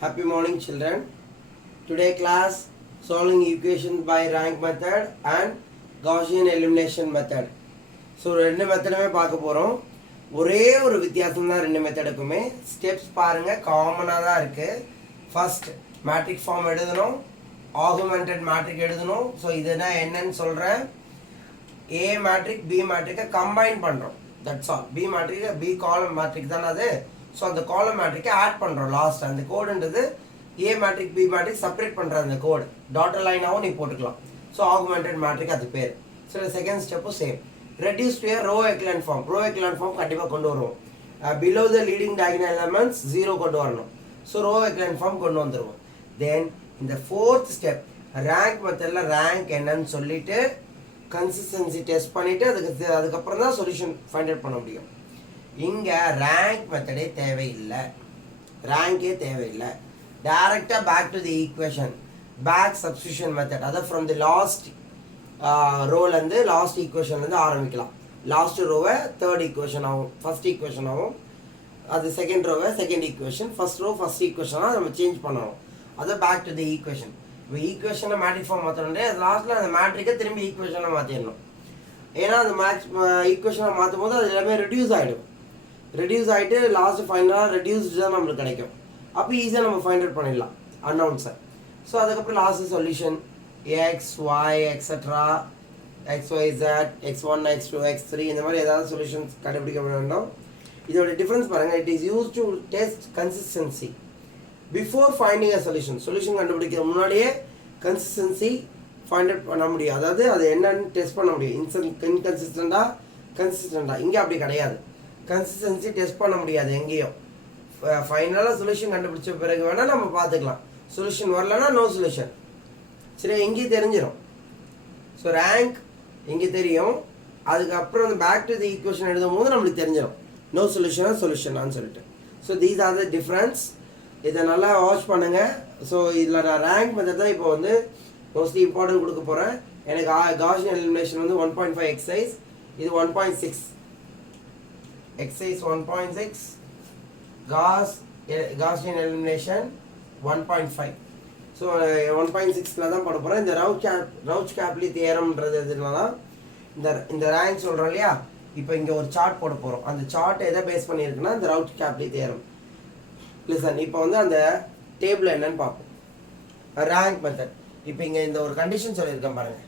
Happy morning children. Today class solving equations by rank method and Gaussian elimination method. So ரெண்டு மெத்தடுமே பார்க்க போகிறோம். ஒரே ஒரு வித்தியாசம் தான் ரெண்டு மெத்தடுக்குமே. ஸ்டெப்ஸ் பாருங்கள் காமனாக தான் இருக்குது. ஃபர்ஸ்ட் மேட்ரிக் ஃபார்ம் எழுதணும், ஆகுமெண்டட் மேட்ரிக் எழுதணும். ஸோ இதுனா என்னன்னு சொல்கிறேன். ஏ மேட்ரிக் பி மேட்ரிக்கை கம்பைன் பண்ணுறோம், தட்ஸ் ஆல். பி மேட்ரிக்கை பி காலம் மேட்ரிக் தானே அது. ஸோ அந்த காலம் மேட்ரிக்கை ஆட் பண்ணுறோம் லாஸ்ட். அந்த கோடுன்றது ஏ மேட்ரிக் பி மேட்ரிக் செப்பரேட் பண்ணுற அந்த கோடு டாட்டர் லைனாகவும் நீ போட்டுக்கலாம். ஸோ ஆகுமெண்டட் மேட்ரிக் அது பேர். ஸோ செகண்ட் ஸ்டெப்பும் same. Reduce to row echelon form. Row echelon form கண்டிப்பாக கொண்டு வருவோம். Below the leading diagonal elements 0 கொண்டு வரணும். ஸோ ரோ எக்லன் ஃபார்ம் கொண்டு வந்துடுவோம். தென் இந்த ஃபோர்த் ஸ்டெப் ரேங்க் மெத்தடில் ரேங்க் என்னன்னு சொல்லிட்டு கன்சிஸ்டன்சி டெஸ்ட் பண்ணிவிட்டு அதுக்கப்புறம் தான் சொல்யூஷன் ஃபைண்ட் அவுட் பண்ண முடியும். இங்கே ரேங்க் மெத்தடே தேவையில்லை, ரேங்கே தேவையில்லை. டைரெக்டாக back to the equation, back substitution method. அதை ஃப்ரம் தி லாஸ்ட் ரோலேருந்து லாஸ்ட் ஈக்குவேஷன்லேருந்து ஆரம்பிக்கலாம். லாஸ்ட் ரோவை தேர்ட் ஈக்குவேஷன் ஆகும், ஃபஸ்ட் ஈக்குவேஷன் ஆகும். அது செகண்ட் ரோவை second equation, first row first ஈக்குவேஷனாக நம்ம சேஞ்ச் பண்ணணும். அதை பேக் டு தி ஈக்குவேஷன். இப்போ ஈக்குவேஷனை மேட்ரிக் ஃபார்ம் மாற்றணுன்றே அது லாஸ்ட்டில் அந்த மேட்ரிக்கை திரும்பி ஈக்குவேஷனை மாற்றிடணும். ஏன்னா அந்த ஈக்குவேஷனை மாற்றும் போது அது எல்லாமே ரெடியூஸ் ஆகிடும். ரெடியூஸ் ஆகிட்டு லாஸ்ட் ஃபைனலாக ரெடியூஸ்டு தான் நம்மளுக்கு கிடைக்கும். அப்போ ஈஸியாக நம்ம ஃபைண்ட் அவுட் பண்ணிடலாம் அன்னவுன்ஸை. ஸோ அதுக்கப்புறம் last solution x y extra XYZ X1 X2 X3 இந்த மாதிரி ஏதாவது சொல்யூஷன்ஸ் கண்டுபிடிக்க வேண்டும். இதோட டிஃப்ரென்ஸ் பாருங்கள். It is use to test consistency before finding a solution. Solution கண்டுபிடிக்கிற முன்னாடியே கன்சிஸ்டன்சி ஃபைண்ட் அவுட் பண்ண முடியும். அதாவது அது என்னன்னு டெஸ்ட் பண்ண முடியும். இன்கன்சிஸ்டண்டாக கன்சிஸ்டண்டாக. இங்கே அப்படி கிடையாது. கன்சிஸ்டன்சி டெஸ்ட் பண்ண முடியாது எங்கேயும். ஃபைனலாக சொல்யூஷன் கண்டுபிடிச்ச பிறகு வேணால் நம்ம பார்த்துக்கலாம். சொல்யூஷன் வரலன்னா நோ சொல்யூஷன். சரி, எங்கேயும் தெரிஞ்சிடும். ஸோ ரேங்க் எங்கே தெரியும். அதுக்கப்புறம் அந்த பேக் டு தி ஈக்குவேஷன் எழுதும் போது நம்மளுக்கு தெரிஞ்சிடும் நோ சொல்யூஷனா சொல்யூஷனான்னு சொல்லிட்டு. So these are the difference. இதை நல்லா வாட்ச் பண்ணுங்கள். ஸோ இதில் நான் ரேங்க் மெத்தட் தான் இப்போ வந்து மோஸ்ட்லி இம்பார்ட்டன்ட் கொடுக்க போகிறேன். எனக்கு காஷியன் எலிமினேஷன் வந்து 1.5 எக்ஸசைஸ், இது 1.6 எக்ஸசைஸ் 1.6, காஷியன் எலிமினேஷன் 1.5. ஸோ 1.6 தான் போட போகிறேன். இந்த ரவுச் கேப்லி தியரம்ன்றது எதுனா இந்த ரேங்க் சொல்கிறோம் இல்லையா. இப்போ இங்கே ஒரு சார்ட் போட போகிறோம். அந்த சார்ட் எதை பேஸ் பண்ணியிருக்குன்னா இந்த ரவுச் கேப்லி தியரம். லிசன், இப்போ வந்து அந்த டேபிள் என்னன்னு பார்ப்போம். Rank method. இப்போ இங்கே இந்த ஒரு கண்டிஷன் சொல்லியிருக்கேன் பாருங்கள்.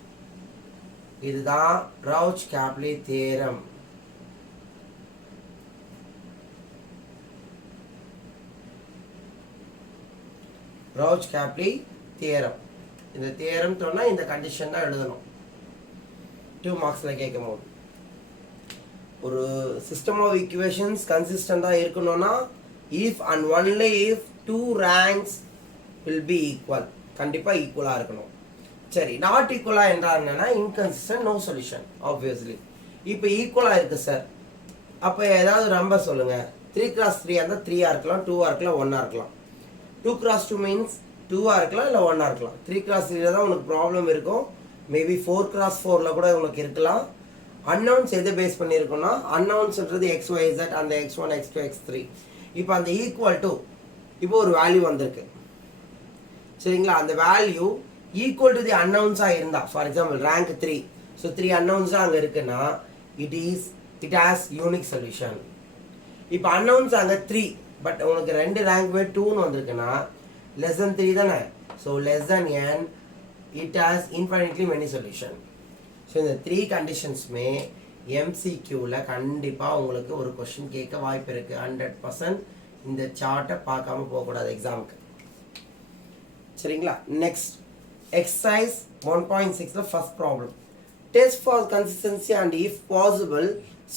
இதுதான் ரவுச் கேப்லி தியரம். ரவுச் கேப்லி தியரம். இந்த தியரம் சொன்னால் இந்த கண்டிஷன் தான் எழுதணும். 2 மார்க்ஸில் கேட்கும் போது ஒரு சிஸ்டம் ஆஃப் ஈக்குவேஷன்ஸ் கன்சிஸ்டண்டாக இருக்கணும்னா if and only if 2 ranks will be equal. கண்டிப்பாக ஈக்குவலாக இருக்கணும். சரி, நாட் ஈக்குவலாக என்றால் என்னன்னா இன்கன்சிஸ்டன்ட், நோ சொல்யூஷன் ஆப்வியஸ்லி. இப்போ ஈக்குவலாக இருக்குது சார், அப்போ ஏதாவது நம்பர் சொல்லுங்கள். 3x3 இருந்தால் 3ஆக இருக்கலாம், 2ஆக இருக்கலாம், 1ஆக இருக்கலாம். 2x2 மீன்ஸ் 2ஆக இருக்கலாம், இல்லை 1ஆக இருக்கலாம். 3x3 தான் உனக்கு ப்ராப்ளம் இருக்கும். மேபி 4x4 கூட உனக்கு இருக்கலாம். அன்னவுன்ஸ் எதை பேஸ் பண்ணியிருக்கோம்னா அன்னவுன்ஸ்ன்றது XYZ, அந்த X1 X2 X3. இப்போ அந்த ஈக்குவல் டு இப்போ ஒரு வேல்யூ வந்திருக்கு சரிங்களா. அந்த வேல்யூ ஈக்குவல் டு தி அன்னவுன்ஸாக இருந்தால், ஃபார் எக்ஸாம்பிள் ரேங்க் 3, ஸோ 3 அன்னவுன்ஸாக அங்கே இருக்குன்னா இட் ஹாஸ் யூனிக் சொல்யூஷன். இப்போ அன்னவுன்ஸ் அங்கே 3, பட் உனக்கு 2 ரேங்க்வே 2ன்னு வந்திருக்குன்னா லெஸ் தென் 3 தானே. So less than n, it has infinitely many solution. So இந்த 3 கண்டிஷன்ஸுமே MCQவில் கண்டிப்பாக உங்களுக்கு ஒரு கொஷின் கேட்க வாய்ப்பு இருக்குது. 100% இந்த சார்ட்டை பார்க்காம போகக்கூடாது எக்ஸாமுக்கு. சரிங்களா. Next exercise 1.6 first problem. Test for consistency and if possible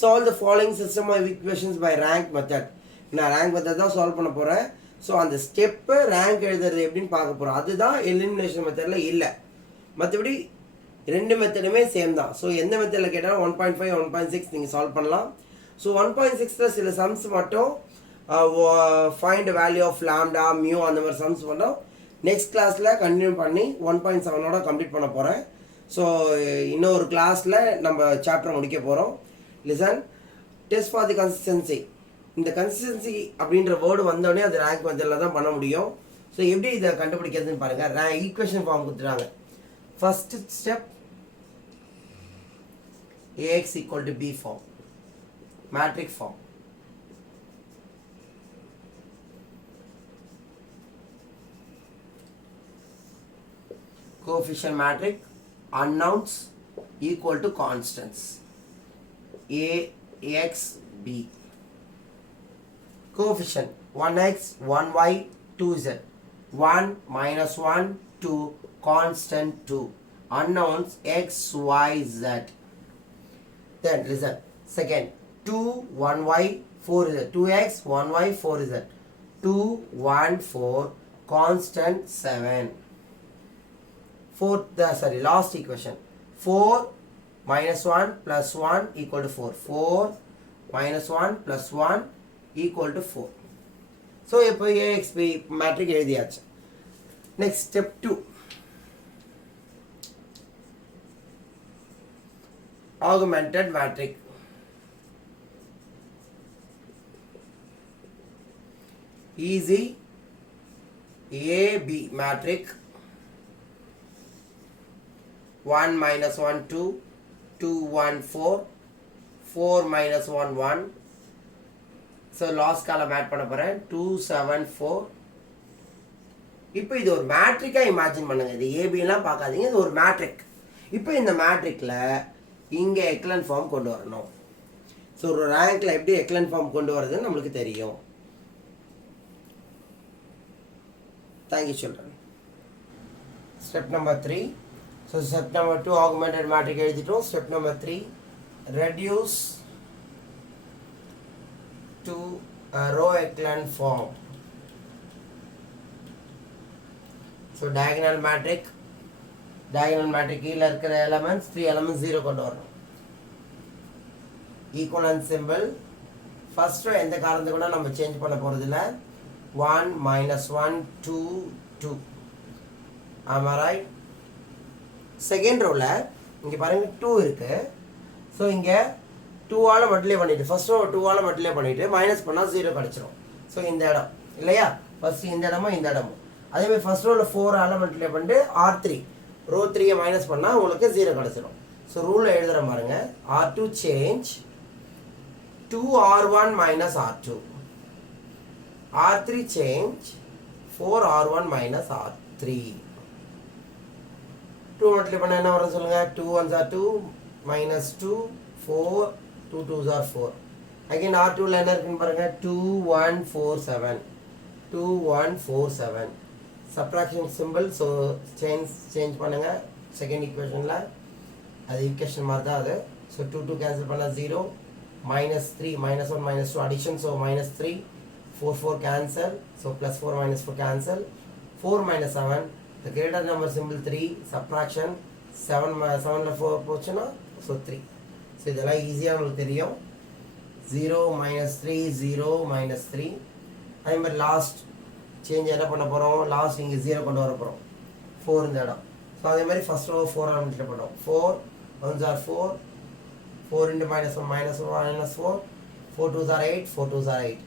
solve the following system of equations by rank method. நான் ரேங்க் மெத்தட் தான் சால்வ் பண்ண போகிறேன். ஸோ அந்த ஸ்டெப்பு ரேங்க் எழுதுறது எப்படின்னு பார்க்க போகிறோம். அதுதான் எலிமினேஷன் மெத்தடில் இல்லை. மற்றபடி ரெண்டு மெத்தடுமே சேம் தான். ஸோ எந்த மெத்தடில் கேட்டாலும் 1.5 1.6 நீங்கள் சால்வ் பண்ணலாம். ஸோ 1.6ல் சில சம்ஸ் மட்டும் find value of lambda mu அந்த மாதிரி சம்ஸ் பண்ணோம். நெக்ஸ்ட் கிளாஸில் கண்டினியூ பண்ணி 1.7ஓட கம்ப்ளீட் பண்ண போகிறேன். ஸோ இன்னொரு கிளாஸில் நம்ம சாப்டர் முடிக்க போகிறோம். Listen, test for the consistency. இந்த கன்சிஸ்டன்சி அப்படின்ற வேர்டு வந்தோடனே அது ரேங்க் மெத்தடில் தான் பண்ண முடியும். ஸோ எப்படி இதை கண்டுபிடிக்கிறதுன்னு பாருங்கள். ஈக்குவேஷன் ஃபார்ம் கொடுத்துட்டாங்க. First step AX equal to B form, matrix form. Coefficient matrix, unknowns equal to constants. AX B. Coefficient 1x, 1y, 2z. 1 minus 1, 2, constant 2. Unknowns x, y, z. Then listen. Second, 2, 1y, 4z. 2x, 1y, 4z. 2, 1, 4, constant 7. Last equation. 4 minus 1 plus 1 equal to 4. 4 minus 1 plus 1 equal to 4. So, இப்போ AXB matrix எழுதியாச்சு. Next, step 2. Augmented matrix. Easy AB matrix. 1 minus 1 2, 2 1 4, 4 minus 1 1. So last column add பண்ண போறேன் 2 7 4. இப்போ இது ஒரு மேட்ரிக்கா imagine பண்ணுங்க. இது ஏபிலாம் பார்க்காதீங்க, இது ஒரு மேட்ரிக். இப்போ இந்த மேட்ரிக்ல இங்க எக்லன் ஃபார்ம் கொண்டு வரணும். ஸோ ஒரு ரேங்க்ல எப்படி எக்லன் ஃபார்ம் கொண்டு வரதுன்னு நம்மளுக்கு தெரியும். Thank you children. Step number 3. So step number 2 augmented matrix எழுதிட்டோம். Step number 3 reduce to a row echelon form. So diagonal matrix கீழ இருக்கிற elements 3 elements 0 கொண்டு வரணும். equivalent symbol first row எந்த காரணத்துக்கு கூட நம்ம சேஞ்ச் பண்ண போறது இல்ல. 1 minus 1 2 2. am I right? Second ரோல இங்க பாருங்க 2 இருக்கு. ஸோ இங்க 2 ஆல மல்டிப்ளை பண்ணிட்டு ஃபர்ஸ்ட் ரோ 2 ஆல மல்டிப்ளை பண்ணிட்டு மைனஸ் பண்ணா 0 கிடைச்சிரும். ஸோ இந்த இடம் இல்லையா, ஃபர்ஸ்ட் இந்த இடமும் இந்த இடமும். அதே மாதிரி ஃபர்ஸ்ட் ரோல 4 ஆல மல்டிப்ளை பண்ணிட்டு R3 ரோ 3 மைனஸ் பண்ணா உங்களுக்கு 0 கிடைச்சிரும். ஸோ ரூல்ல எழுதுற பாருங்க. R2 change 2R1 minus R2. R3 change 4R1 minus R3. 2 multiply பண்ணா என்ன வரும் சொல்லுங்க. 2 1s are 2 minus 2 4 2 2s are 4. Again R2 ல என்ன இருக்குன்னு பாருங்க. 2 1 4 7 2 1 4 7. Subtraction symbol. So change பண்ணுங்க செகண்ட் ஈக்குவேஷன்ல. அது ஈக்குவேஷன் மாதிரி தான் அது. So 2 2 cancel பண்ணா 0 minus 3 minus 1 minus 2 addition. So minus 3 4 4 cancel. So plus 4 minus 4 cancel. 4 minus 7 the greater number symbol 3 subtraction 7 7ல 4 போச்சுன்னா so 3. ஸோ இதெல்லாம் ஈஸியாக உங்களுக்கு தெரியும். 0 minus 3 0 minus 3. அதே மாதிரி லாஸ்ட் சேஞ்ச் என்ன பண்ண போகிறோம். லாஸ்ட் இங்கே 0 கொண்டு வர போகிறோம். 4 இந்த இடம். ஸோ அதே மாதிரி ஃபர்ஸ்ட் ரோ 4 ஆல் மல்டிப்ளை பண்ணுறோம். 4 1s are 4 4 into minus 1 minus 1 minus 4 4 2s are 8 4 2s are 8.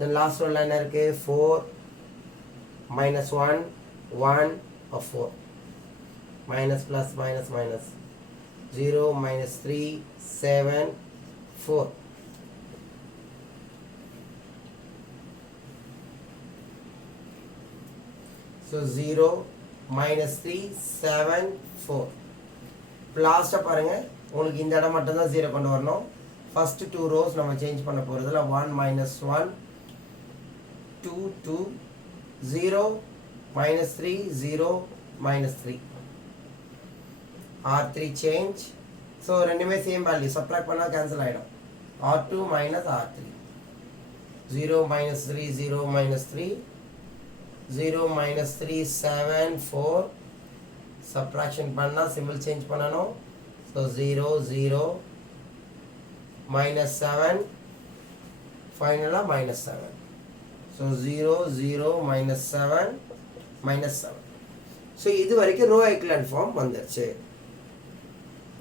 Then last ரோவில் என்ன இருக்குது. 4 minus 1 1 of 4 minus plus minus minus 0 minus 3 7 4. So 0 minus 3 7 4. லாஸ்ட்டாக பாருங்க. உங்களுக்கு இந்த இடம் மட்டும் தான் 0 கொண்டு வரணும். ஃபர்ஸ்ட் 2 rows நம்ம சேஞ்ச் பண்ண போகிறதுல 1 minus 1 2 2 0 minus 3 0 minus 3. R3 change. So ரெண்டுமே சேம் வேல்யூ. சப்ட்ராக்ட் பண்ணா கேன்சல் ஆயிடும். R2 minus R3. 0 minus 3 0 minus 3 0 minus 3 7 4. Subtraction பண்ணா சிம்பிள் சேஞ்ச் பண்ணணும். So 0 0 minus 7 ஃபைனலா minus 7. So 0 0 minus 7 minus 7. So இது வரைக்கும் ரோ எக்லன் ஃபார்ம் வந்துருச்சு.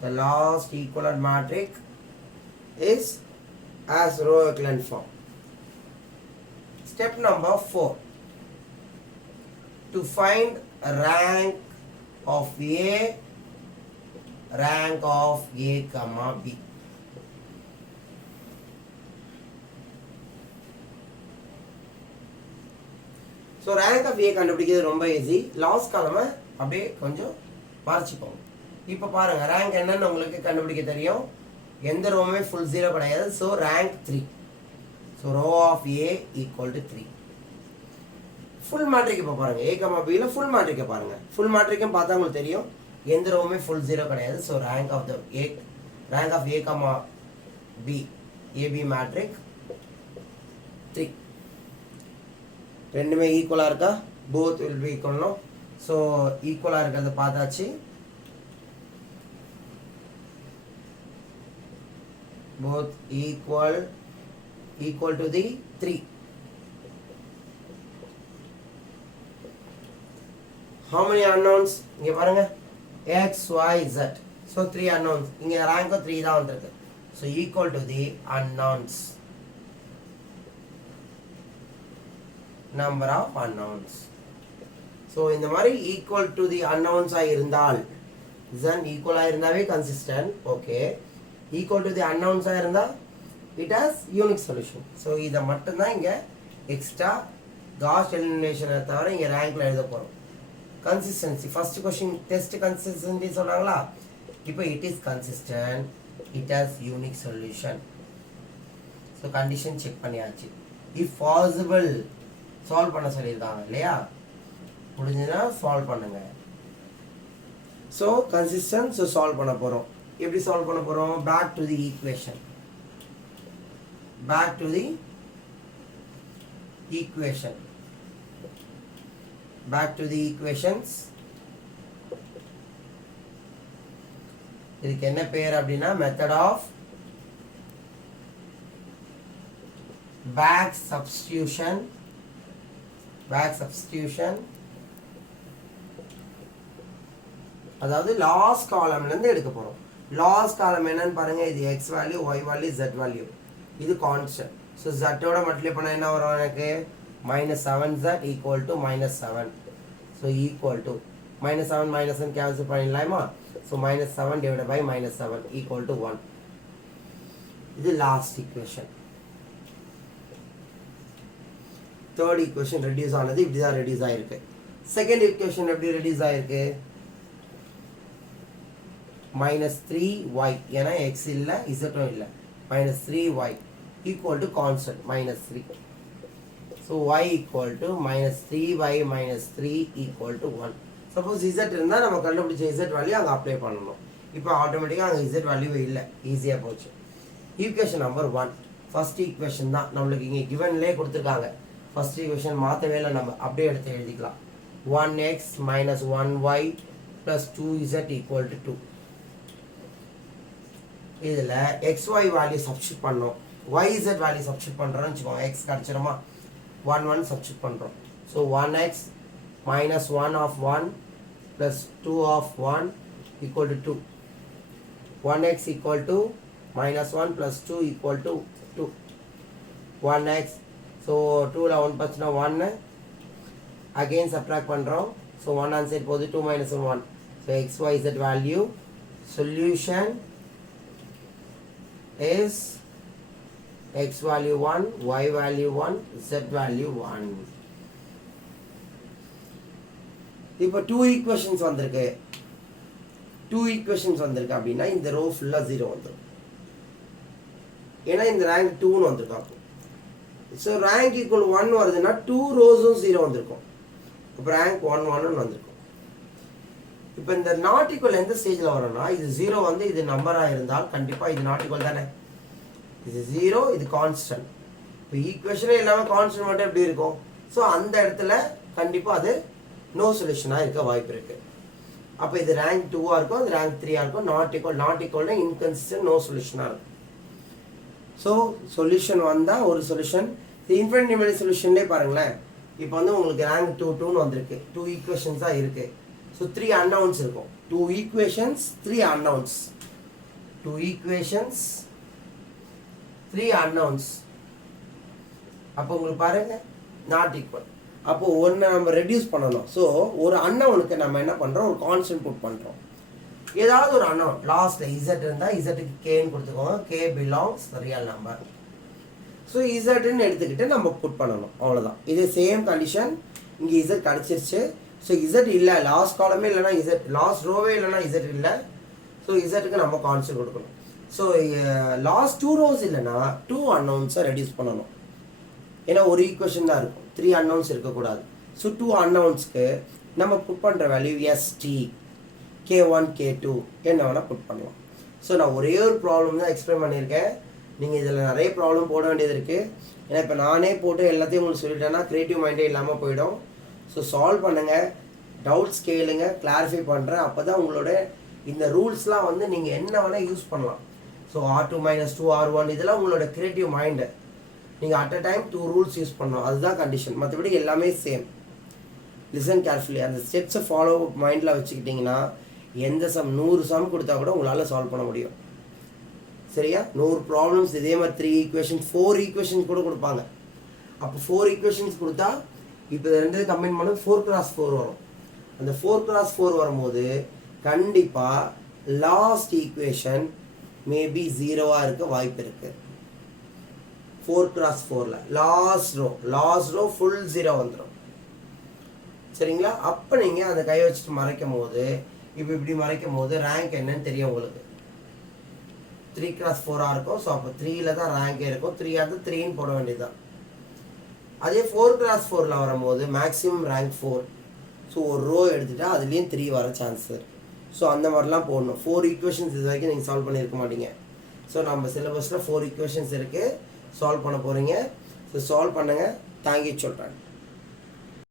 The last equivalent matrix is as row echelon form. Step number 4. to find rank of A, rank of A comma B. So rank of A கண்டுபிடிக்கிறது ரொம்ப easy. Last காலமை அப்படியே கொஞ்சம் மறைச்சிப்போம். இப்போ பாருங்கள், rank என்னன்னு உங்களுக்கு கண்டுபிடிக்க தெரியும். எந்த ரோவுமே ஃபுல் ஜீரோ கிடையாது. So rank 3. So row of A equal to 3. Full matrix இப்போ பாருங்கள், ஏ கமா பியில் ஃபுல் மேட்ரிக்கை பாருங்கள். ஃபுல் மேட்ரிக்கும் பார்த்தா உங்களுக்கு தெரியும் எந்த ரோவுமே ஃபுல் ஜீரோ கிடையாது. So rank of A comma B, AB matrix 3. ரெண்டுமே ஈக்குவலாக இருக்கா? போத் வில் பி ஈக்குவல்னோ. ஸோ ஈக்குவலாக இருக்கிறத பார்த்தாச்சு. Both equal to the 3. how many unknowns? இங்கே பாருங்க, x, y, z. So 3 unknowns. இங்கே ரேங்க்கும் 3 தான் வந்திருக்கு. So equal to the unknowns, number of unknowns. So இந்த மாதிரி ஈக்குவல் டு தி அன்னவுன்ஸாக இருந்தால், தென் ஈக்குவலாக இருந்தாவே consistent. Okay, equal to the அன்னவுன்ஸாக இருந்தால் it has unique solution. So இதை மட்டும்தான் இங்கே எக்ஸ்ட்ரா காஸ் எலிமினேஷனை தவிர இங்கே ரேங்க்ல எழுத போகிறோம். Consistency first question test consistency சொன்னாங்களா? இப்போ it is consistent, it has unique solution. So condition check பண்ணியாச்சு. இஃப் பாசிபிள் சால்வ் பண்ண சொல்லியிருக்காங்க இல்லையா? முடிஞ்சதுன்னா சால்வ் பண்ணுங்க. ஸோ கன்சிஸ்டன்ட், ஸோ சால்வ் பண்ண போகிறோம். எப்படி சால்வ் பண்ண போகிறோம்? Back to the equation. Back to the equation. Back to the equations. இதுக்கு என்ன பேர் அப்படின்னா method of back substitution. Back substitution அதாவது லாஸ்ட் காலம்லேருந்து எடுக்க போகிறோம். லாஸ்ட் காலம் என்னன்னு பாருங்க. இது x value, y value, z value. இது கான்ஸ்டன்ட். ஸோ ஜட்டோட மல்டிப்ளை பண்ண என்ன வரும் எனக்கு? -7z equal to -7. So equal to -7 -7 cancel பண்ணிடலாமா? So -7 divide by -7 equal to 1. இது last equation. Third equation reduce ஆனது இப்படி தான் ரெடியூஸ் ஆயிருக்கு. செகண்ட் ஈக்குவேஷன் எப்படி ரெடியூஸ் ஆயிருக்கு? -3y, ஏன்னா எக்ஸ் இல்லை, இசட்டும் இல்லை. -3y equal to constant -3. So y equal to -3y -3 equal to 1. Suppose z இருந்தால் நம்ம கண்டுபிடிச்ச z வேல்யூ அங்கே அப்ளை பண்ணணும். இப்போ ஆட்டோமேட்டிக்காக அங்கே z வேல்யூ இல்லை, ஈஸியாக போச்சு. ஈக்குவேஷன் நம்பர் 1 ஃபர்ஸ்ட் ஈக்குவேஷன் தான் நம்மளுக்கு இங்கே கிவன்லேயே கொடுத்துருக்காங்க. ஃபர்ஸ்ட் ஈக்குவேஷன் மாற்றவே இல்லை, நம்ம அப்படியே எடுத்து எழுதிக்கலாம். 1x minus 1y plus 2z equal to 2. இதில் xy வேல்யூ சப்ஸ்டியூட் பண்ணோம், yz வேல்யூ சப்ஸ்டியூட் பண்ணுறோம்னு வச்சுக்கோங்க. x கிடச்சிருமா? 1 சப்ஸ்டியூட் பண்ணுறோம். So 1x minus 1 of 1 plus 2 of 1 equal to 2. 1x equal to minus 1 plus 2 equal to 2. 1x, so 2ல் 1 பச்சுனா 1, again subtract பண்ணுறோம். So 1 answer போகுது, 2 minus 1. So xyz value solution is x value 1, y value 1, z value 1. இப்போ 2 equations வந்திருக்கு. 2 equations வந்திருக்கு அப்படின்னா இந்த row ஃபுல்லாக 0 வந்துடும். ஏன்னா இந்த ரேங்க் 2ன்னு வந்திருக்காங்க. ஸோ ரேங்க் ஈக்குவல் 1 வருதுன்னா 2 ரோஸும் 0 வந்திருக்கும். இப்போ ரேங்க் 1 வந்திருக்கும். இப்போ இந்த நாட் ஈக்குவல் எந்த ஸ்டேஜில் வரும்னா, இது 0 வந்து இது நம்பராக இருந்தால் கண்டிப்பாக இது நாட் ஈக்குவல் தானே. இது 0, இது கான்ஸ்டன்ட். இப்போ ஈக்குவேஷனே இல்லாமல் கான்ஸ்டன்ட் மட்டும் எப்படி இருக்கும்? ஸோ அந்த இடத்துல கண்டிப்பாக அது நோ சொல்யூஷனாக இருக்க வாய்ப்பு இருக்குது. அப்போ இது ரேங்க் 2ஆக இருக்கும், அது ரேங்க் 3ஆக இருக்கும். நாட் ஈக்குவல்னா இன்கன்சிஸ்டன்ட், நோ சொல்யூஷனாக இருக்கும். ஸோ சொல்யூஷன் வந்தால் ஒரு சொல்யூஷன். இது இன்ஃபினிட் நியூமரிக் சொல்யூஷன்லேயே பாருங்களேன். இப்போ வந்து உங்களுக்கு ரேங்க் 2 வந்திருக்கு. 2 ஈக்குவேஷன்ஸாக இருக்குது. ஸோ 3 unknowns இருக்கும். 2 equations, 3 unknowns. 2 equations, 3 unknowns. அப்போ உங்களுக்கு பாருங்க, நாட் ஈக்குவல். அப்போது ஒன்றை நம்ம ரெடியூஸ் பண்ணணும். ஸோ ஒரு அன்னவுனுக்கு நம்ம என்ன பண்ணுறோம், ஒரு கான்ஸ்டன்ட் புட் பண்ணுறோம். ஏதாவது ஒரு அன்னவுன் லாஸ்ட்டில் இசட் இருந்தால் இசட்டுக்கு கேன்னு கொடுத்துக்கோங்க. K belongs real number. So இசட்னு எடுத்துக்கிட்டு நம்ம புட் பண்ணணும், அவ்வளோதான். இது சேம் கண்டிஷன். இங்கே இசட் கிடச்சிருச்சு. ஸோ இசட் இல்லை, லாஸ்ட் காலமே இல்லைனா இசட், லாஸ்ட் ரோவே இல்லைனா இசட் இல்லை. ஸோ இசட்டுக்கு நம்ம கான்ஸ்டன்ட் கொடுக்கணும். ஸோ லாஸ்ட் 2 rows இல்லைனா 2 unknowns ரெடியூஸ் பண்ணணும். ஏன்னா ஒரு ஈக்குவேஷன் தான் இருக்கும், 3 unknowns இருக்கக்கூடாது. ஸோ 2 unknownsக்கு நம்ம புட் பண்ணுற வேல்யூ எஸ்டி, K1 K2 என்ன வேணால் புட் பண்ணலாம். ஸோ நான் ஒரே ஒரு ப்ராப்ளம் தான் எக்ஸ்பிளைன் பண்ணியிருக்கேன். நீங்கள் இதில் நிறைய ப்ராப்ளம் போட வேண்டியது இருக்குது. ஏன்னா இப்போ நானே போட்டு எல்லாத்தையும் உங்களுக்கு சொல்லிட்டேன்னா க்ரியேட்டிவ் மைண்டே இல்லாமல் போயிடும். ஸோ சால்வ் பண்ணுங்கள், டவுட்ஸ் கேளுங்க, கிளாரிஃபை பண்ணுறேன். அப்போ தான் உங்களோட இந்த ரூல்ஸ்லாம் வந்து நீங்கள் என்ன வேணால் யூஸ் பண்ணலாம். ஸோ R2 - 2 R1 இதெல்லாம் உங்களோட க்ரியேட்டிவ் மைண்டு. நீங்கள் at a time 2 rules use பண்ணணும், அதுதான் கண்டிஷன். மற்றபடி எல்லாமே சேம். Listen carefully. அந்த ஸ்டெப்ஸை ஃபாலோ மைண்டில் வச்சுக்கிட்டிங்கன்னா எந்த சம் 100 சம் கொடுத்தா கூட உங்களால் சால்வ் பண்ண முடியும். சரியா? 100 ப்ராப்ளம்ஸ் இதே மாதிரி 3 equations 4 equations கூட கொடுப்பாங்க. அப்போ 4 equations கொடுத்தா இப்போ ரெண்டு கம்பைன் பண்ண 4x4 வரும். அந்த 4x4 வரும்போது கண்டிப்பாக லாஸ்ட் ஈக்குவேஷன் மேபி 0வாக இருக்க வாய்ப்பு இருக்குது. 4x4ல் லாஸ்ட் ரோ ஃபுல் 0 வந்துடும். சரிங்களா? அப்போ நீங்கள் அந்த கை வச்சுட்டு மறைக்கும் போது, இப்போ இப்படி மறைக்கும் போது ரேங்க் என்னன்னு தெரியும் உங்களுக்கு. 3x4ஆக இருக்கும். ஸோ அப்போ 3ல் தான் ரேங்கே இருக்கும். 3 3ன்னு போட வேண்டியதுதான். அதே 4x4ல் வரும்போது மேக்ஸிமம் ரேங்க் 4. ஸோ ஒரு ரோ எடுத்துகிட்டா அதுலேயும் 3 வர சான்ஸ் இருக்குது. ஸோ அந்த மாதிரிலாம் போடணும். 4 equations இது வரைக்கும் நீங்கள் சால்வ் பண்ணியிருக்க மாட்டீங்க. ஸோ நம்ம சிலபஸில் 4 equations இருக்குது, சால்வ் பண்ண போகிறீங்க. ஸோ சால்வ் பண்ணுங்கள். தேங்க்யூ சொல்கிறேன்.